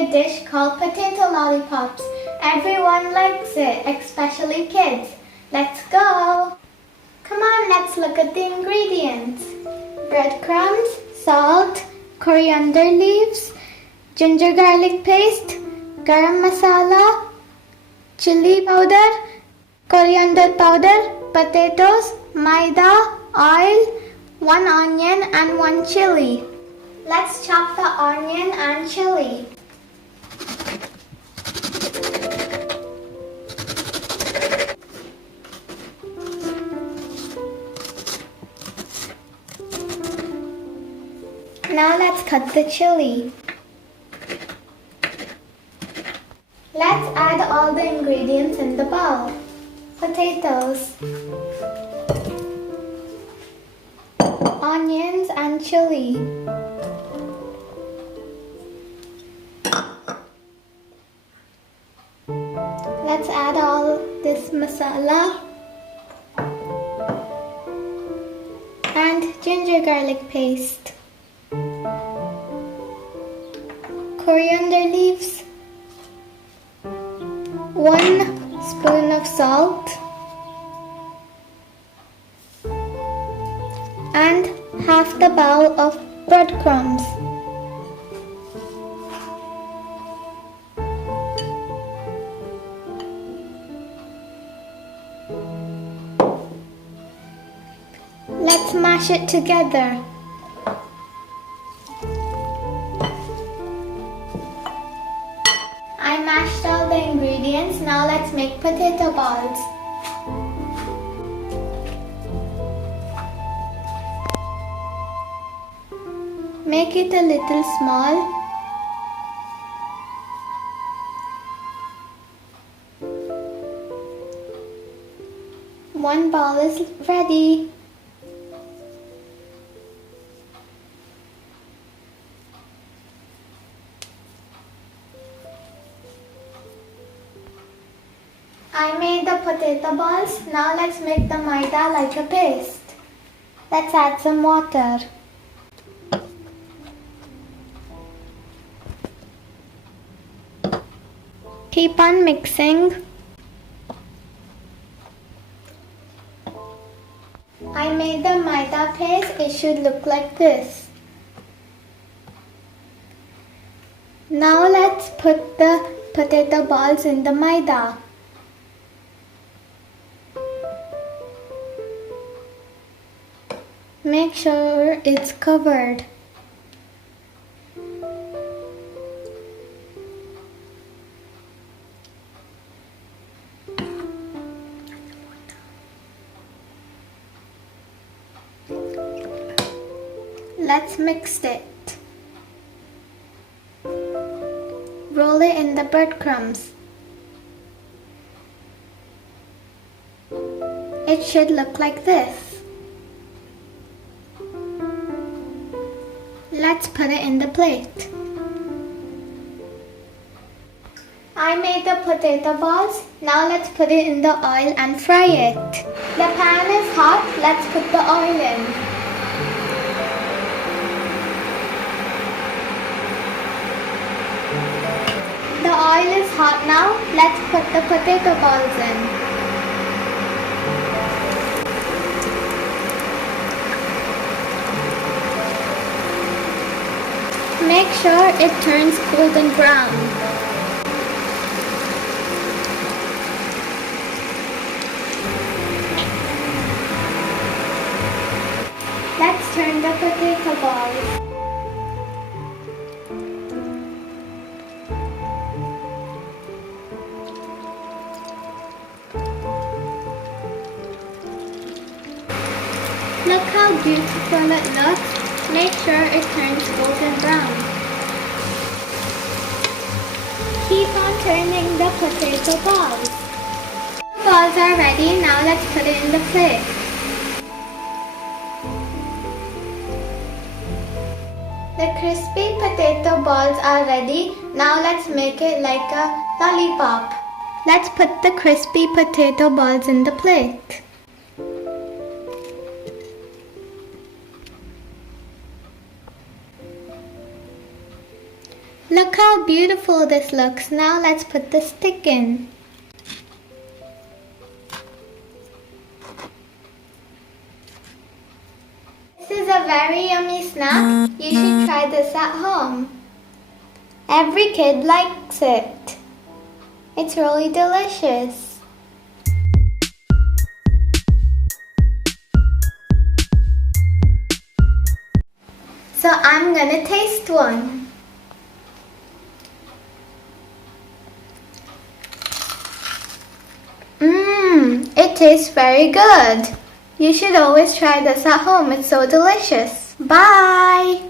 a dish called potato lollipops. Everyone likes it, especially kids. Let's go! Come on, let's look at the ingredients. Breadcrumbs, salt, coriander leaves, ginger garlic paste, garam masala, chili powder, coriander powder, potatoes, maida, oil, 1 onion and 1 chili. Let's chop the onion and chili. Now let's cut the chili. Let's add all the ingredients in the bowl. Potatoes, onions and chili, let's add all this masala and ginger garlic paste, coriander leaves, 1 spoon of salt and half the bowl of breadcrumbs. Let's mash it together. I mashed all the ingredients. Now let's make potato balls. Make it a little small. One ball is ready. I made the potato balls. Now let's make the maida like a paste. Let's add some water. Keep on mixing. I made the maida paste. It should look like this. Now let's put the potato balls in the maida. Make sure it's covered. Let's mix it. Roll it in the breadcrumbs. It should look like this. Let's put it in the plate. I made the potato balls. Now let's put it in the oil and fry it. The pan is hot. Let's put the oil in. The oil is hot now. Let's put the potato balls in. Make sure it turns golden brown. Let's turn the potato balls. Look how beautiful it looks. Make sure it turns golden brown. Keep on turning the potato balls. Balls are ready. Now let's put it in the plate. The crispy potato balls are ready. Now let's make it like a lollipop. Let's put the crispy potato balls in the plate. Look how beautiful this looks. Now let's put the stick in. This is a very yummy snack. You should try this at home. Every kid likes it. It's really delicious. So I'm gonna taste one. It tastes very good. You should always try this at home. It's so delicious. Bye!